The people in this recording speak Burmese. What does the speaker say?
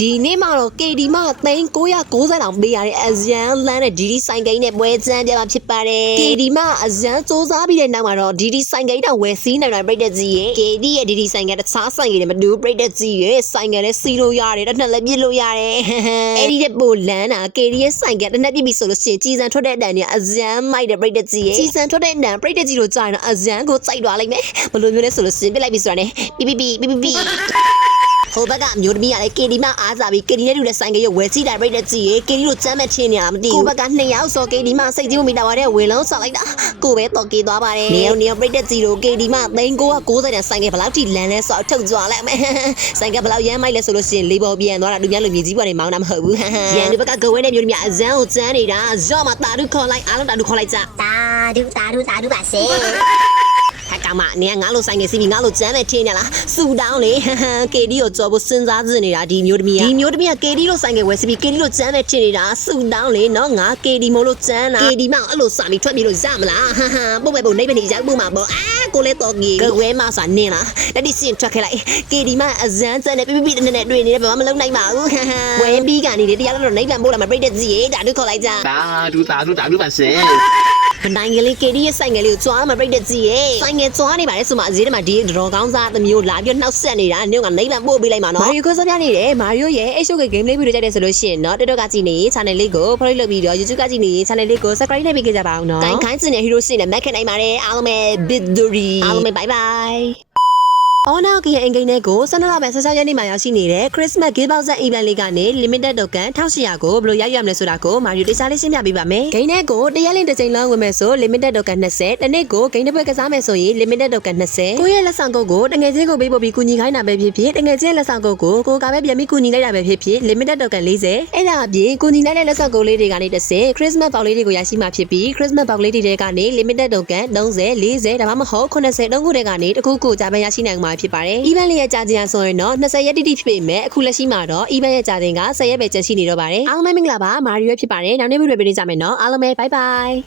ဒီနေ့မှာတော့ KD မှာ3990တောင်ပေးရတဲ့အဇန်လန်းနဲ့ DD ဆိုင်ကိန်းနဲ့ပွဲချမ်းပြမှာဖြစ်ပါတယ် KD မှာအဇန်စူးစားပြီးတဲ့နောက်မှာတော့ DD ဆိုင်ကိန်းတောင်ဝယ်စီးနိုင်တာပြိတ္တကြီးရဲ့ KD ရဲ့ DD ဆိုင်ကတခြားဆိုင်ကိန်းနဲ့မတူပြိတ္တကြီးရဲ့ဆိုင်ကလည်းစီးလို့ရတယ်တစ်နှစ်လည်းပြစ်လို့ရတယ်အဲ့ဒီတဲ့ပိုလန်းတာ KD ရဲ့ဆိုင်ကတစ်နှစ်ပြစ်ပြီဆိုလို့ရှိရင်ကြီးစံထွက်တဲ့အတန်နဲ့အဇန်မိုက်တဲ့ပြိတ္တကြီးရဲ့ကြီးစံထွက်တဲ့အတန်ပြိတ္တကြီးတို့ကြာရင်တော့အဇန်ကိုစိုက်သွားလိုက်မယ်ဘယ်လိုမျိုးလဲဆိုလို့ရှိရင်ပြစ်လိုက်ပြီဆိုတာနဲ့ပြဟိုဘက်ကအမျိုးသမီးကလည်း KD မှာအားစားပြီး KD နဲ့တူတဲ့ဆိုင်ကရုပ်ဝယ်စီးတာပြိတ္တကြီးရေ KD တို့စမ်းမချင်းနေရမသိဘူးကိုဘက်က2ယောက်စော KD မှာစိတ်ကြီးမမိတာပါတဲ့ဝေလုံးဆောက်လိုက်တာကိုပဲတော်ကေးသွားပါတယ်နေအောင်ပြိတ္တကြီးတို့ KD မှာ3990တန်ဆိုင်ကဘယ်လောက်ထိလန်းလဲဆိုတော့ထုတ်ကြွလိုက်မယ်ဆိုင်ကဘယ်လောက်ရမ်းမိုက်လဲဆိုလို့ရှိရင်လေးပေါ်ပြန်သွားတာလူများလူမြည်ကြီးပေါ်နေမောင်းတာမဟုတ်ဘူးရန်ဒီဘက်ကကိုဝဲနဲ့မျိုးသမီးအဇန်းကိုစမ်းနေတာဇော့မှာတာတုခေါ်လိုက်အားလုံးတာတုခေါ်လိုက်ကြတာဒုပါစေဟာကောင်မနေငါလို့ဆိုင်ငယ်စီးပြီးငါလို့ကျမ်းမဲ့ထင်းနေလားစူတောင်းလေKD ကိုကြော်ဖို့စဉ်းစားနေနေတာဒီမျိုးသမီးကKD လို့ဆိုင်ငယ်ဝယ်စီးပြီး KD လို့ကျမ်းမဲ့ထင်းနေတာစူတောင်းလေနော်ငါ KD မို့လို့ကျမ်းတာ KD မအဲ့လိုစာပြီးထွက်ပြီးလို့ရမလားပုတ်ပဲနေပနေရောက်ဖို့မှာပေါ့ကိုလဲတော်ကြီးကဝဲမစာနင်းလားလက်ဒီစင်ထွက်ခဲ့လိုက် KD မအဇန်းစမ်းနေပြနဲ့တွေ့နေတယ်ဘာမှမလုပ်နိုင်ပါဘူးဝဲပြီးကနေတရားလို့နေပြန်ပို့လာမှာပြိတ္တကြီးရေဒါတို့ခေါ်လိုက်ကြတာဒုပါစေမနိုင်ကလေး KD ရဲ့ဆိုင်ငယ်လေးကိုကြွားမှာပြိတ္တကြီးရေဆိုင်ငယ်ကြွားနေပါလေဆိုမှအဈေးထဲမှာဒီဒရောကောင်းစားသမီးကိုလာပြီးနှောက်ဆက်နေတာနင်ကနိုင်လန်ပို့ပေးလိုက်မှာနော်မာရီယိုကိုစပြနေတယ်မာရီယိုရဲ့ HOK game လေးဗီဒီယိုကြိုက်တယ်ဆိုလို့ရှိရင်နော် TikTok ကကြည့်နေ channel လေးကို follow လုပ်ပြီးတော့ YouTube ကကြည့်နေ channel လေးကို subscribe လုပ်ပေးကြပါအောင်နော်ခိုင်းစင်တဲ့ hero စင်နဲ့ match နိုင်ပါတယ်အားလုံးပဲ victory အားလုံးပဲ bye byeအော်နောက်ကရင်အင်္ဂိမ်းတွေကို12လပဲ16ရက်နေ့မှာရောက်ရှိနေတဲ့ Christmas gift box event လေးကနေ limited token 1800ကိုဘယ်လိုရိုက်ရမလဲဆိုတာကိုမာရီယိုတရားလေးရှင်းပြပေးပါမယ်။ဂိမ်းထဲကိုတရက်လင်းတစ်ချိန်လုံးဝင်မယ်ဆို limited token 20တနေ့ကိုဂိမ်းတစ်ပွဲကစားမယ်ဆိုရင် limited token 20ကိုယ့်ရဲ့လက်ဆောင်ကုတ်ကိုတငယ်ချင်းကိုပေးပို့ပြီးကူညီခိုင်းတာပဲဖြစ်ဖြစ်တငယ်ချင်းလက်ဆောင်ကုတ်ကိုကိုကပဲပြန်ပြီးကူညီလိုက်တာပဲဖြစ်ဖြစ် limited token 40အဲ့ဒါအပြင်ကူညီလိုက်တဲ့လက်ဆောင်ကုတ်လေးတွေကနေတစ်ဆင့် Christmas box လေးတွေကိုရရှိမှာဖြစ်ပြီး Christmas box လေးတွေကနေ limited token 30 40ဒါမှမဟုတ်80တုံးခုတွေကနေတခုခုကြာပဲရရှိနိုင်မှာဖြစ်ပါတယ်။ event လေးရဲ့ကြာခြင်းဆိုရင်တော့20ရက်တိတိဖြစ်ပေမဲ့အခုလက်ရှိမှာတော့ event ရဲ့ကြာခြင်းက10ရက်ပဲကျန်ရှိနေတော့ပါတယ်အားလုံးပဲမင်္ဂလာပါမာရီယိုဖြစ်ပါတယ်နောက်နေ့ဗီဒီယိုပေးကြမယ်နော်အားလုံးပဲ bye bye